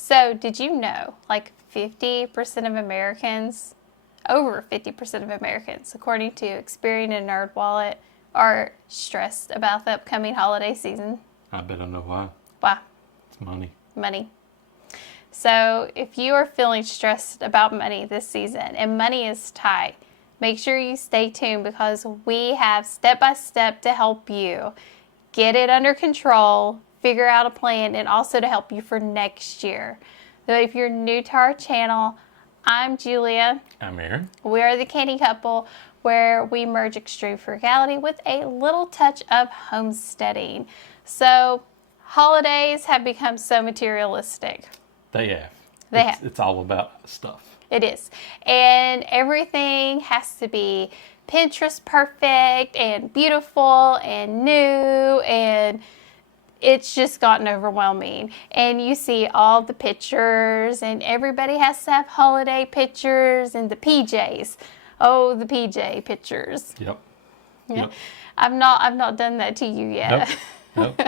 So did you know like 50% of Americans, over 50% of Americans, according to Experian and NerdWallet, are stressed about the upcoming holiday season? I bet I know why. Why? It's money. Money. So if you are feeling stressed about money this season and money is tight, make sure you stay tuned because we have step-by-step to help you get it under control, figure out a plan, and also to help you for next year. So if you're new to our channel, I'm Julia. I'm Aaron. We are the Candy Couple, where we merge extreme frugality with a little touch of homesteading. So holidays have become so materialistic. They have. They have. It's all about stuff. It is. And everything has to be Pinterest perfect and beautiful and new, and it's just gotten overwhelming. And you see all the pictures, and everybody has to have holiday pictures and the PJs. Oh, the PJ pictures. Yep. Yeah. Yep. I've not done that to you yet. Nope.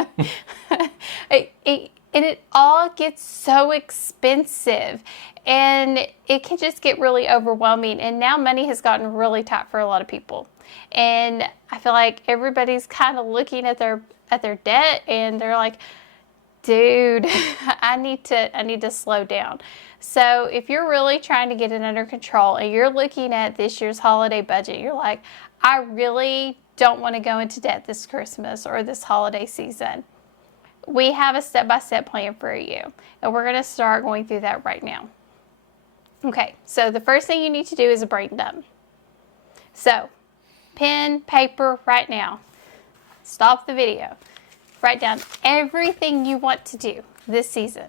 And it all gets so expensive, and it can just get really overwhelming. And now money has gotten really tight for a lot of people, and I feel like everybody's kind of looking at their debt, and they're like, dude, I need to slow down. So if you're really trying to get it under control and you're looking at this year's holiday budget, you're like, I really don't want to go into debt this Christmas or this holiday season. We have a step-by-step plan for you, and we're going to start going through that right now. Okay, so the first thing you need to do is a brain dump. So, pen, paper, right now. Stop the video. Write down everything you want to do this season.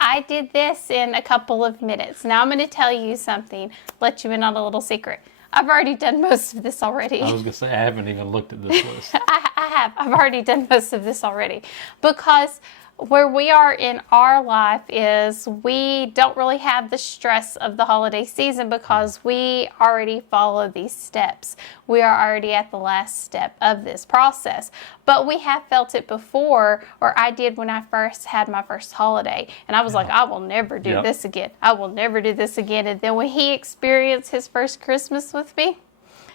I did this in a couple of minutes. Now I'm going to tell you something, let you in on a little secret. I've already done most of this already. I was going to say, I haven't even looked at this list. I have. I've already done most of this already. Because where we are in our life is we don't really have the stress of the holiday season because we already follow these steps. We are already at the last step of this process. But we have felt it before, or I did when I first had my first holiday. And I was like, I will never do this again. I will never do this again. And then when he experienced his first Christmas with me,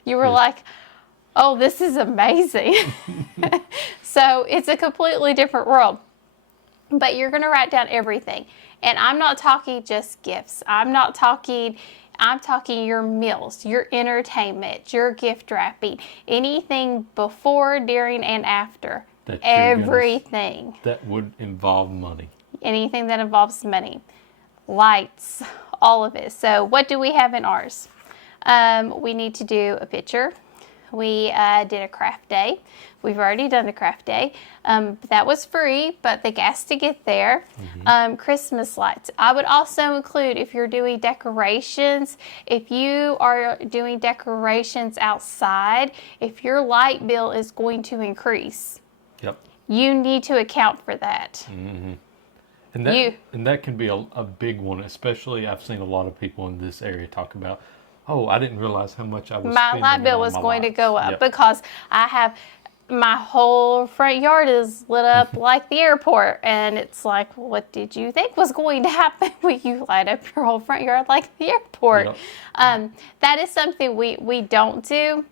you were like, oh, this is amazing. So it's a completely different world. But you're going to write down everything. And I'm not talking just gifts. I'm talking your meals, your entertainment, your gift wrapping, anything before, during, and after. Everything. That would involve money. Anything that involves money. Lights, all of it. So what do we have in ours? We need to do a picture. We did a craft day. We've already done the craft day. That was free, but the gas to get there. Christmas lights. I would also include, if you're doing decorations, if you are doing decorations outside, if your light bill is going to increase, you need to account for that. And that can be a big one, especially I've seen a lot of people in this area talk about, oh, I didn't realize how much I was spending. My light bill was going to go up because I have my whole front yard is lit up like the airport. And it's like, what did you think was going to happen when you light up your whole front yard like the airport? That is something we don't do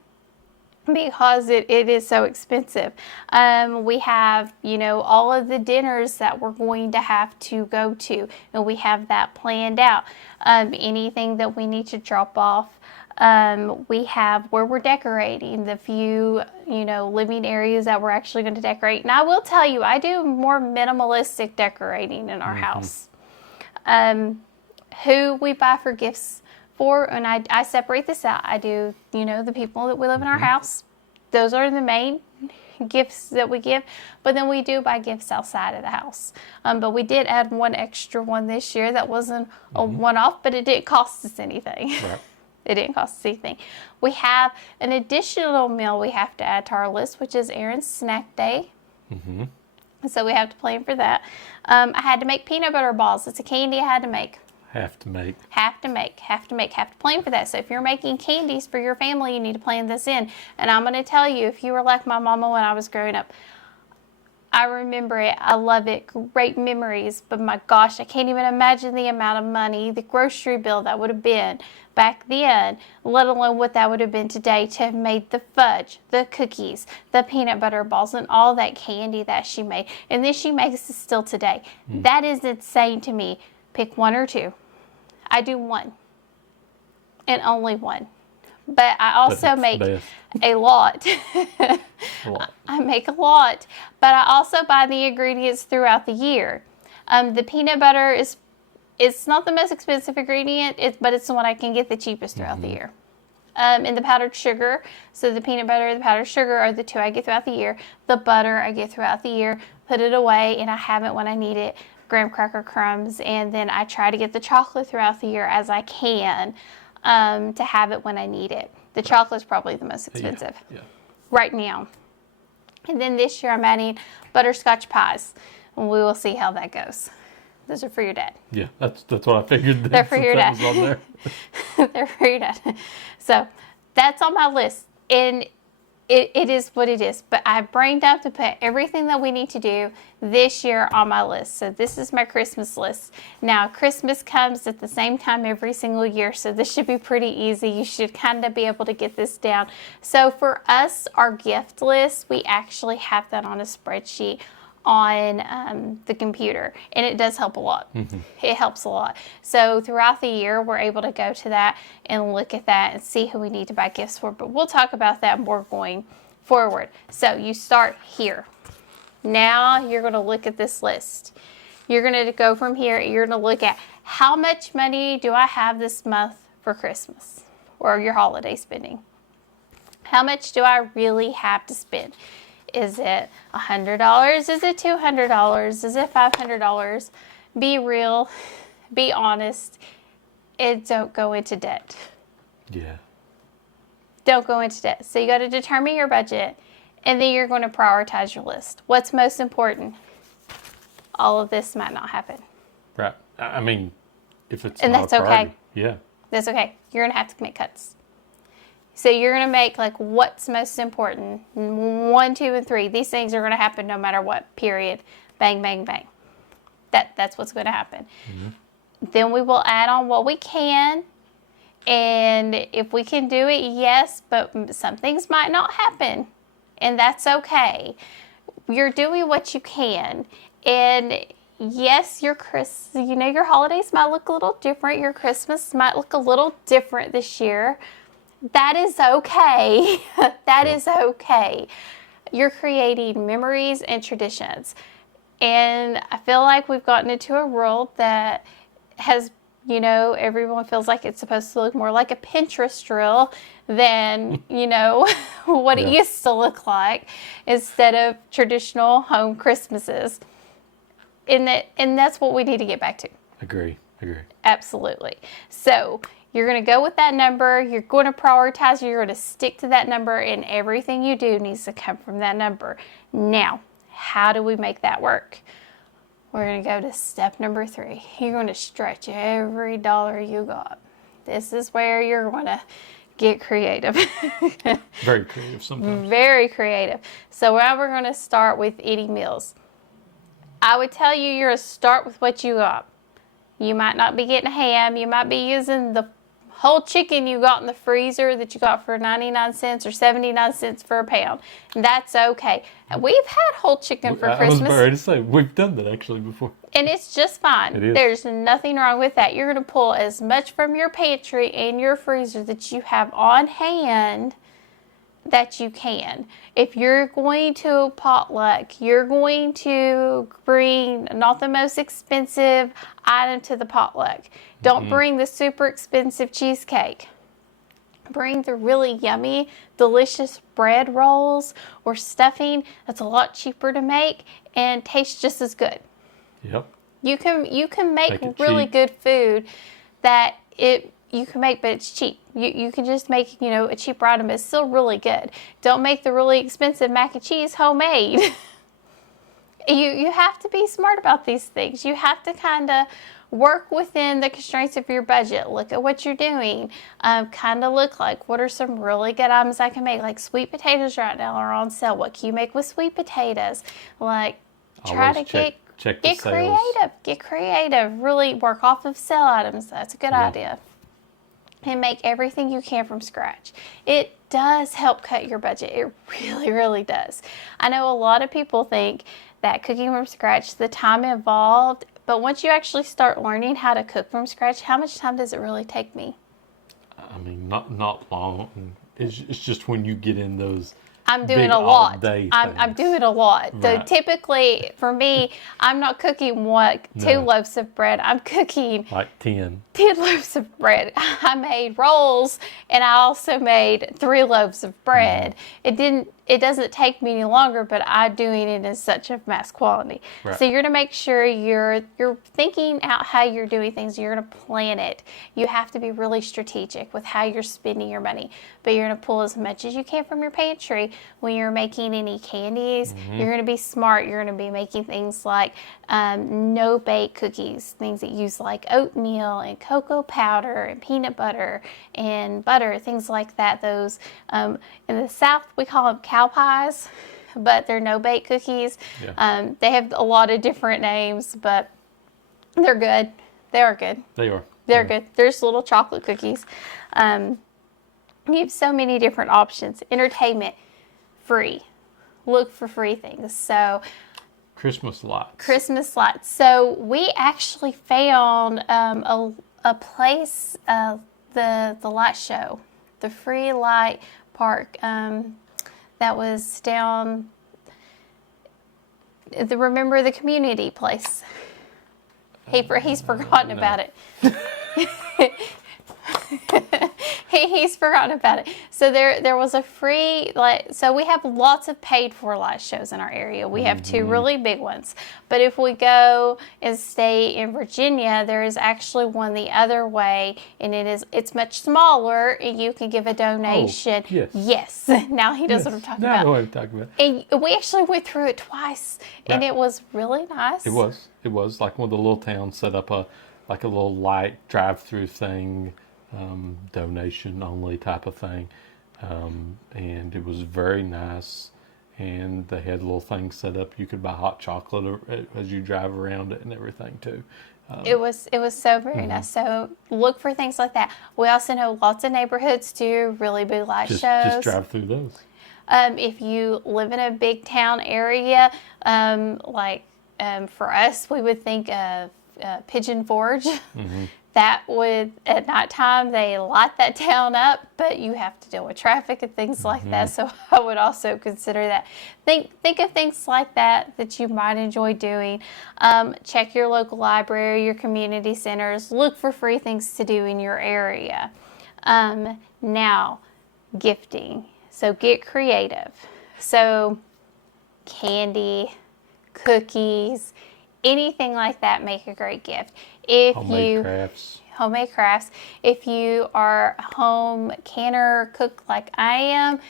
because it is so expensive. We have, all of the dinners that we're going to have to go to, and we have that planned out. Anything that we need to drop off. We have where we're decorating, the few, living areas that we're actually going to decorate. And I will tell you, I do more minimalistic decorating in our house. Who we buy for gifts for, and I separate this out. I do, the people that we live in our house. Those are the main gifts that we give, but then we do buy gifts outside of the house. But we did add one extra one this year that wasn't a one-off, but it didn't cost us anything. Right. It didn't cost us anything. We have an additional meal we have to add to our list, which is Aaron's snack day. So we have to plan for that. I had to make peanut butter balls. It's a candy I had to make. Have to plan for that. So if you're making candies for your family, you need to plan this in. And I'm going to tell you, if you were like my mama when I was growing up, I remember it. I love it. Great memories. But my gosh, I can't even imagine the amount of money, the grocery bill that would have been back then, let alone what that would have been today to have made the fudge, the cookies, the peanut butter balls, and all that candy that she made. And then she makes it still today. That is insane to me. Pick one or two. I do one. And only one. But I also make a lot. I make a lot. But I also buy the ingredients throughout the year. The peanut butter it's not the most expensive ingredient, but it's the one I can get the cheapest throughout the year. And the powdered sugar, so the peanut butter and the powdered sugar are the two I get throughout the year. The butter I get throughout the year, put it away, and I have it when I need it. Graham cracker crumbs, and then I try to get the chocolate throughout the year as I can. To have it when I need it. The chocolate's probably the most expensive right now. And then this year I'm adding butterscotch pies. And we will see how that goes. Those are for your dad. Yeah, that's what I figured. They're for your dad. Was on there. They're for your dad. So that's on my list. And it is what it is. But I brained up to put everything that we need to do this year on my list. So this is my Christmas list. Now, Christmas comes at the same time every single year, so this should be pretty easy. You should kind of be able to get this down. So for us, our gift list, we actually have that on a spreadsheet on the computer, and it does help a lot. It helps a lot. So throughout the year, we're able to go to that and look at that and see who we need to buy gifts for, but we'll talk about that more going forward. So you start here. Now you're going to look at this list. You're going to go from here, you're going to look at how much money do I have this month for Christmas or your holiday spending? How much do I really have to spend? Is it $100? Is it $200? Is it $500? Be real, be honest, and don't go into debt. Yeah. Don't go into debt. So you got to determine your budget, and then you're going to prioritize your list. What's most important? All of this might not happen. Right. I mean, if it's and not that's a priority, okay. Yeah. That's okay. You're going to have to make cuts. So you're going to make like what's most important. 1, 2, and 3. These things are going to happen no matter what. Period. Bang, bang, bang. That's what's going to happen. Then we will add on what we can. And if we can do it, yes, but some things might not happen. And that's okay. You're doing what you can. And yes, your holidays might look a little different. Your Christmas might look a little different this year. That is okay. That is okay. You're creating memories and traditions. And I feel like we've gotten into a world that has, everyone feels like it's supposed to look more like a Pinterest reel than, what it used to look like instead of traditional home Christmases. And that's what we need to get back to. Agree. Absolutely. So you're going to go with that number. You're going to prioritize. You're going to stick to that number, and everything you do needs to come from that number. Now, how do we make that work? We're going to go to step number 3. You're going to stretch every dollar you got. This is where you're going to get creative. Very creative sometimes. Very creative. So now we're going to start with eating meals. I would tell you you're going to start with what you got. You might not be getting ham. You might be using the whole chicken you got in the freezer that you got for 99 cents or 79 cents for a pound. And that's okay. We've had whole chicken for Christmas. I was ready to say, we've done that actually before. And it's just fine. It is. There's nothing wrong with that. You're going to pull as much from your pantry and your freezer that you have on hand that you can. If you're going to a potluck, you're going to bring not the most expensive item to the potluck. Don't bring the super expensive cheesecake. Bring the really yummy, delicious bread rolls or stuffing that's a lot cheaper to make and tastes just as good. Yep. You can make really cheap. good food that you can make, but it's cheap. You can just make, a cheaper item, but it's still really good. Don't make the really expensive mac and cheese homemade. You have to be smart about these things. You have to kind of work within the constraints of your budget. Look at what you're doing. Kind of look like, what are some really good items I can make? Like sweet potatoes right now are on sale. What can you make with sweet potatoes? Like Try to check the get sales. creative. Get creative. Really work off of sale items. That's a good idea. And make everything you can from scratch. It does help cut your budget. It really, really does. I know a lot of people think that cooking from scratch, the time involved, but once you actually start learning how to cook from scratch, how much time does it really take me? I mean, not long. It's just when you get in those. I'm doing big a lot. all-day I'm things. doing a lot. So Right. typically, for me, I'm not cooking two loaves of bread. I'm cooking Like 10. 10 loaves of bread. I made rolls, and I also made 3 loaves of bread. It doesn't take me any longer, but I'm doing it in such a mass quantity. Right. So you're going to make sure you're thinking out how you're doing things. You're going to plan it. You have to be really strategic with how you're spending your money. But you're going to pull as much as you can from your pantry. When you're making any candies, you're going to be smart. You're going to be making things like no-bake cookies, things that use like oatmeal and cocoa powder and peanut butter and butter, things like that. Those in the South we call them cow pies, but they're no-bake cookies. Yeah. They have a lot of different names, but they're good. They are good. They are. They're good. There's little chocolate cookies. You have so many different options. Entertainment, free. Look for free things. So Christmas lights. So we actually found a place, the light show, the free light park that was down. Remember the community place? He's forgotten about it. He's forgotten about it. So there was a free, so we have lots of paid for light shows in our area. We have 2 really big ones. But if we go and stay in Virginia, there is actually one the other way, and it's much smaller, and you can give a donation. Oh, yes. Yes. Now he knows what I'm talking Now I about. know what I'm talking about. And we actually went through it twice, and Yeah. it was really nice. It was like one of the little towns set up a little light drive-through thing, donation only type of thing, and it was very nice. And they had little things set up. You could buy hot chocolate as you drive around it and everything too. It was so very nice. So look for things like that. We also know lots of neighborhoods do really big light shows. Just drive through those. If you live in a big town area, for us, we would think of Pigeon Forge. That would, at nighttime, they light that town up, but you have to deal with traffic and things like that. So I would also consider that. Think of things like that you might enjoy doing. Check your local library, your community centers. Look for free things to do in your area. Now, gifting. So get creative. So candy, cookies, anything like that make a great gift. Homemade crafts. If you are a home canner cook like I am,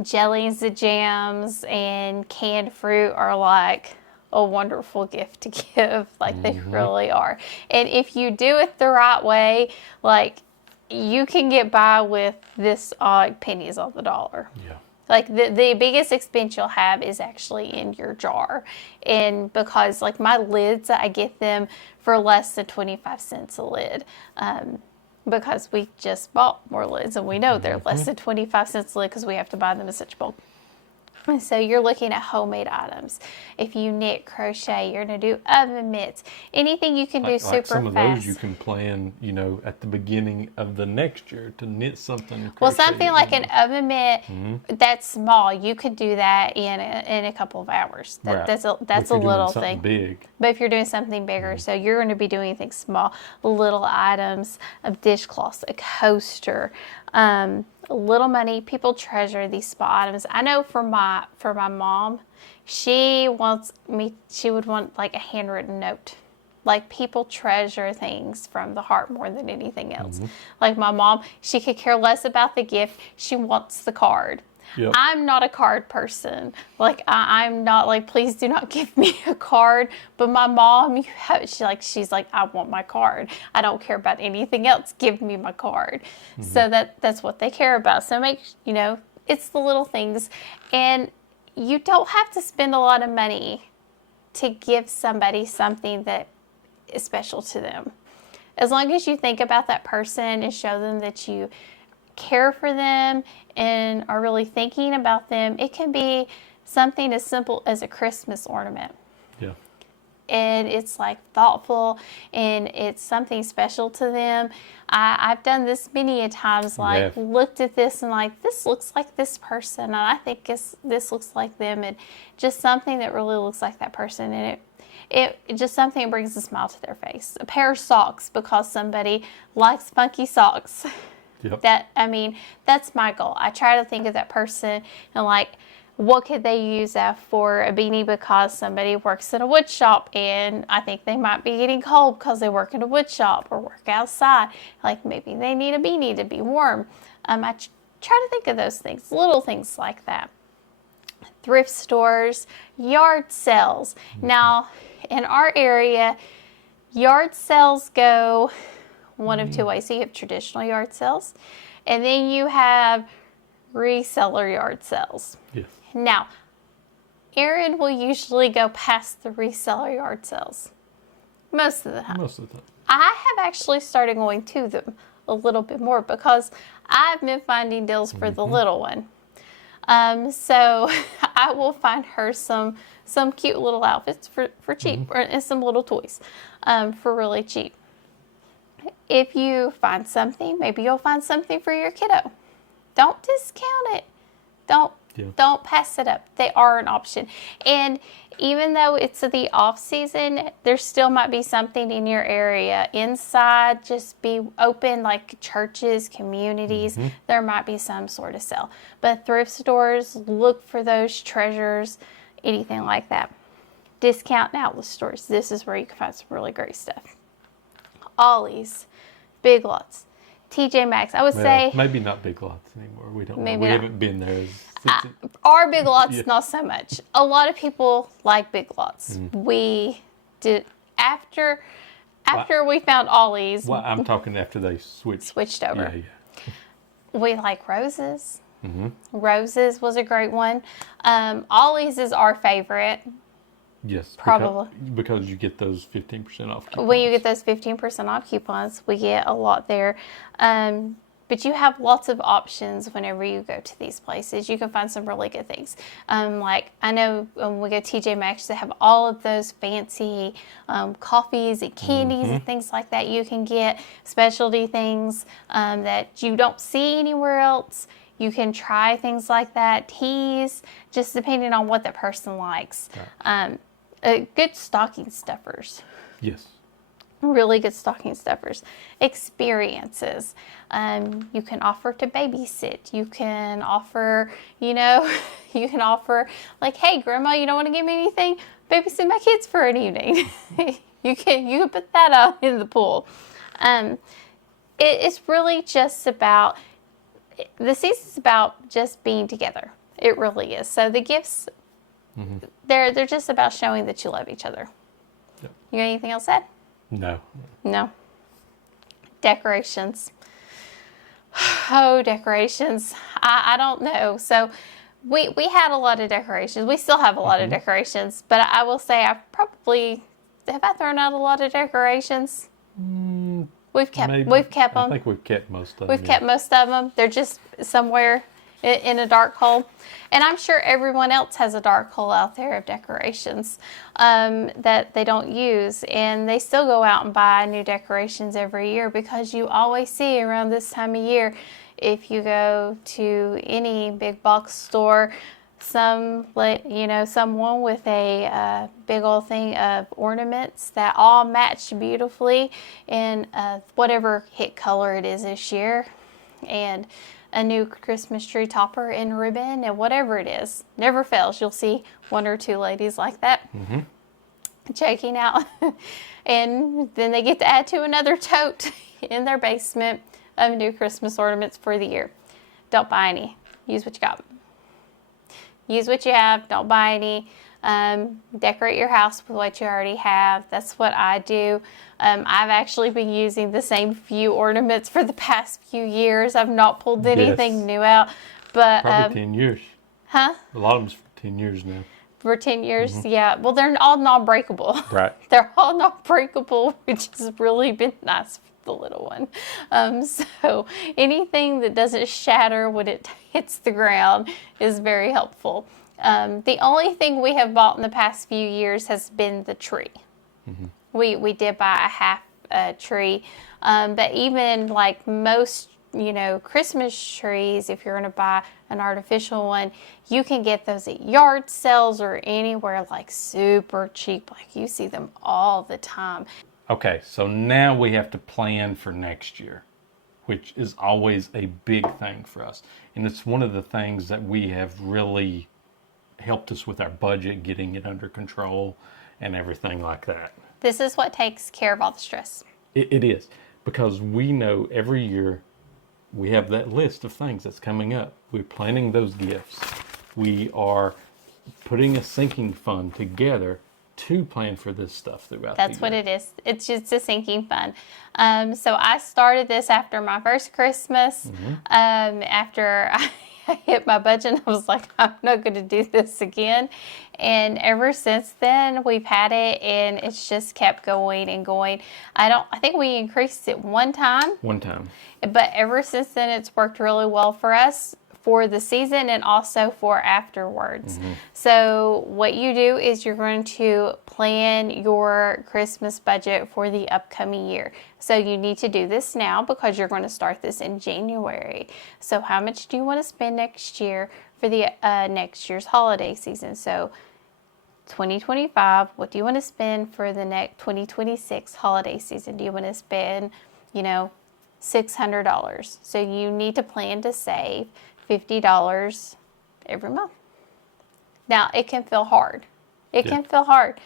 jellies and jams and canned fruit are like a wonderful gift to give. They really are. And if you do it the right way, you can get by with this pennies on the dollar. Yeah. The biggest expense you'll have is actually in your jar. And because my lids, I get them for less than 25 cents a lid. Because we just bought more lids and we know they're less than 25 cents a lid because we have to buy them in such bulk. And so you're looking at homemade items. If you knit, crochet, you're going to do oven mitts. Anything you can do super fast. Some of those you can plan, at the beginning of the next year to knit something. Well, something like an oven mitt that's small, you could do that in a couple of hours. That's a little thing. Big. But if you're doing something bigger, so you're going to be doing things small, little items of dishcloths, a coaster. Little money. People treasure these small items. I know for my mom, she would want a handwritten note. People treasure things from the heart more than anything else. My mom, she could care less about the gift. She wants the card. Yep. I'm not a card person. I'm not please do not give me a card. But my mom, she's like, I want my card. I don't care about anything else. Give me my card. So that's what they care about. So it's the little things, and you don't have to spend a lot of money to give somebody something that is special to them. As long as you think about that person and show them that you care for them and are really thinking about them, it can be something as simple as a Christmas ornament. Yeah. And it's like thoughtful and it's something special to them. I've done this many a times, like looked at this and like, this looks like this person, and I think this looks like them, and just something that really looks like that person, and it just something that brings a smile to their face. A pair of socks because somebody likes funky socks. Yep. That's my goal. I try to think of that person and like, what could they use that for? A beanie because somebody works in a wood shop and I think they might be getting cold because they work in a wood shop or work outside. Like maybe they need a beanie to be warm. I try to think of those things, little things like that. Thrift stores, yard sales. Now, in our area, yard sales go one of two ways. So you have traditional yard sales, and then you have reseller yard sales. Yes. Now, Aaron will usually go past the reseller yard sales most of the time. Most of the time. I have actually started going to them a little bit more because I've been finding deals for the little one. So I will find her some cute little outfits for cheap, and some little toys for really cheap. If you find something, maybe you'll find something for your kiddo. Don't discount it. Don't pass it up. They are an option. And even though it's the off season, there still might be something in your area. Inside, just be open, like churches, communities. There might be some sort of sale. But thrift stores, look for those treasures, anything like that. Discount and outlet stores. This is where you can find some really great stuff. Ollie's, Big Lots, TJ Maxx. I would say maybe not Big Lots anymore. We don't. Maybe we not. haven't been there. Our Big Lots, not so much. A lot of people like Big Lots. We did after we found Ollie's. Well, I'm talking after they switched over. Yeah. We like Roses. Roses was a great one. Ollie's is our favorite. Yes, probably because you get those 15% off coupons. When you get those 15% off coupons, we get a lot there. But you have lots of options whenever you go to these places. You can find some really good things. Like I know when we go to TJ Maxx, they have all of those fancy coffees and candies and things like that. You can get specialty things that you don't see anywhere else. You can try things like that, teas, just depending on what the person likes. Good stocking stuffers. Yes. Really good stocking stuffers. Experiences. You can offer to babysit. You can offer, like, hey, Grandma, you don't want to give me anything? Babysit my kids for an evening. You can put that out in the pool. It's really just about, the season's about just being together. It really is. So the gifts, they're just about showing that you love each other. Yep. You got anything else to add? No. Decorations. Oh, decorations. I don't know. So we had a lot of decorations. We still have a lot of decorations. But I will say have I thrown out a lot of decorations? We've kept them. I think we've kept most of them. We've kept most of them. They're just somewhere in a dark hole. And I'm sure everyone else has a dark hole out there of decorations that they don't use. And they still go out and buy new decorations every year because you always see around this time of year, if you go to any big box store, someone with a big old thing of ornaments that all match beautifully in whatever hit color it is this year. And a new Christmas tree topper and ribbon and whatever it is. Never fails. You'll see one or two ladies like that checking out. And then they get to add to another tote in their basement of new Christmas ornaments for the year. Don't buy any. Use what you got. Use what you have. Don't buy any. Decorate your house with what you already have. That's what I do. I've actually been using the same few ornaments for the past few years. I've not pulled anything new out. But probably 10 years. Huh? A lot of them's 10 years now. For 10 years, yeah. Well, they're all non-breakable. Right. They're all non-breakable, which has really been nice for the little one. So anything that doesn't shatter when it hits the ground is very helpful. The only thing we have bought in the past few years has been the tree. We did buy a half tree, but even like most Christmas trees, if you're going to buy an artificial one, you can get those at yard sales or anywhere like super cheap. Like you see them all the time. Okay, so now we have to plan for next year, which is always a big thing for us. And it's one of the things that we have really helped us with our budget, getting it under control and everything like that. This is what takes care of all the stress. It is, because we know every year we have that list of things that's coming up. We're planning those gifts. We are putting a sinking fund together to plan for this stuff throughout That's the what year. it is. It's just a sinking fund. So I started this after my first Christmas. After I hit my budget, I was like, I'm not going to do this again. And ever since then, we've had it, and it's just kept going and going. I think we increased it one time. One time. But ever since then, it's worked really well for us for the season and also for afterwards. So what you do is you're going to plan your Christmas budget for the upcoming year. So you need to do this now because you're going to start this in January. So how much do you want to spend next year for the next year's holiday season? So 2025, what do you want to spend for the next 2026 holiday season? Do you want to spend, $600? So you need to plan to save $50 every month. Now, it can feel hard. It can feel hard.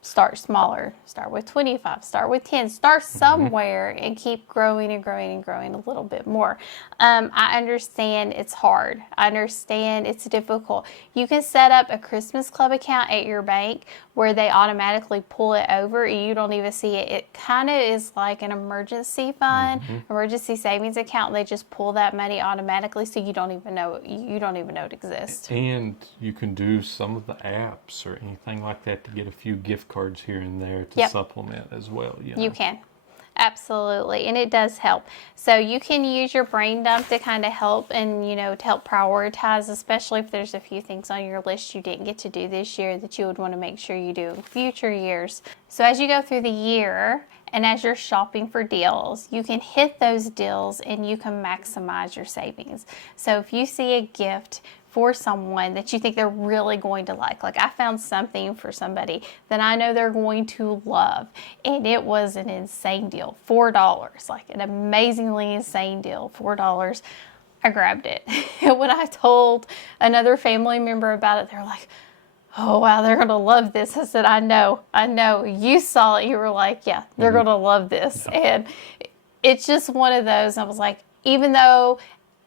Start smaller. Start with 25. Start with 10. Start somewhere and keep growing and growing and growing a little bit more. I understand it's hard. I understand it's difficult. You can set up a Christmas Club account at your bank where they automatically pull it over and you don't even see it. It kind of is like an emergency fund, emergency savings account. They just pull that money automatically, so you don't even know it exists. And you can do some of the apps or anything like that to get a few gift cards here and there to supplement as well. You can. Absolutely. And it does help. So you can use your brain dump to kind of help and, to help prioritize, especially if there's a few things on your list you didn't get to do this year that you would want to make sure you do in future years. So as you go through the year and as you're shopping for deals, you can hit those deals and you can maximize your savings. So if you see a gift for someone that you think they're really going to like I found something for somebody that I know they're going to love, and it was an insane deal, $4, like an amazingly insane deal, $4. I grabbed it. And when I told another family member about it, they're like, oh wow, they're going to love this. I said, I know, you saw it, you were like, yeah, they're going to love this. And it's just one of those. I was like, even though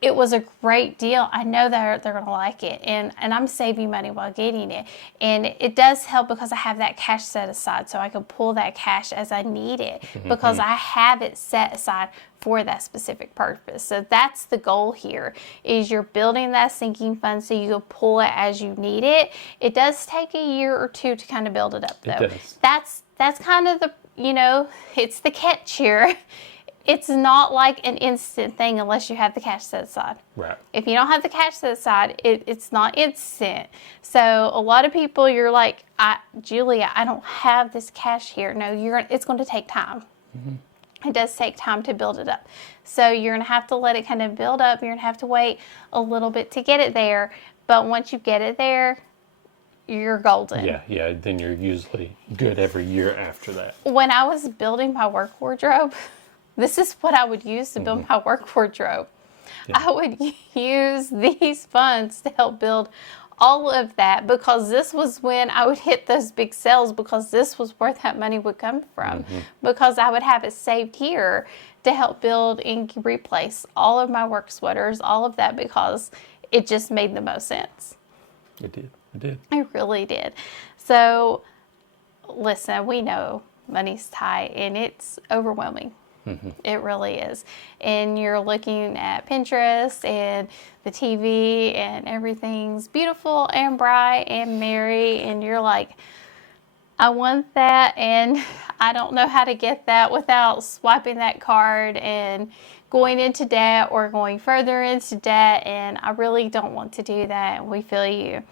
it was a great deal, I know they're going to like it, and I'm saving money while getting it. And it does help because I have that cash set aside, so I can pull that cash as I need it because I have it set aside for that specific purpose. So that's the goal here, is you're building that sinking fund so you can pull it as you need it. It does take a year or two to kind of build it up, though. It does. That's kind of the, it's the catch here. It's not like an instant thing unless you have the cash set aside. Right. If you don't have the cash set aside, it's not instant. So a lot of people, you're like, Julia, I don't have this cash here. No, it's going to take time. It does take time to build it up. So you're going to have to let it kind of build up. You're going to have to wait a little bit to get it there. But once you get it there, you're golden. Yeah. Then you're usually good every year after that. When I was building my work wardrobe, this is what I would use to build my work wardrobe. I would use these funds to help build all of that, because this was when I would hit those big sales, because this was where that money would come from, because I would have it saved here to help build and replace all of my work sweaters, all of that, because it just made the most sense. It did. It really did. So listen, we know money's tight and it's overwhelming. It really is. And you're looking at Pinterest and the TV and everything's beautiful and bright and merry. And you're like, I want that. And I don't know how to get that without swiping that card and going into debt or going further into debt. And I really don't want to do that. And we feel you.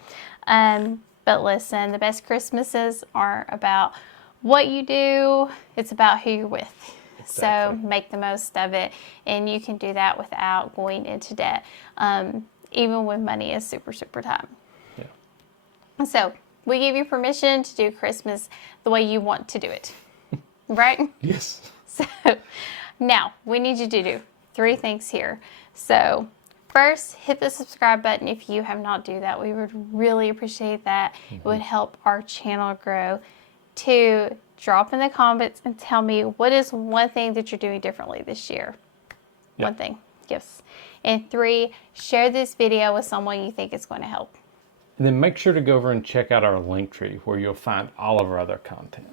But listen, the best Christmases aren't about what you do. It's about who you're with. Exactly. So make the most of it, and you can do that without going into debt, even when money is super, super tight. Yeah. So we give you permission to do Christmas the way you want to do it, right? Yes. So now we need you to do 3 things here. So first, hit the subscribe button if you have not do that. We would really appreciate that. It would help our channel grow. 2, drop in the comments and tell me what is one thing that you're doing differently this year. Yep. One thing. Yes. And 3, share this video with someone you think is going to help. And then make sure to go over and check out our link tree where you'll find all of our other content.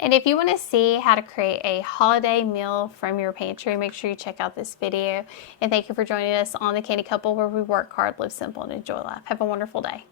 And if you want to see how to create a holiday meal from your pantry, make sure you check out this video. And thank you for joining us on The Candy Couple, where we work hard, live simple, and enjoy life. Have a wonderful day.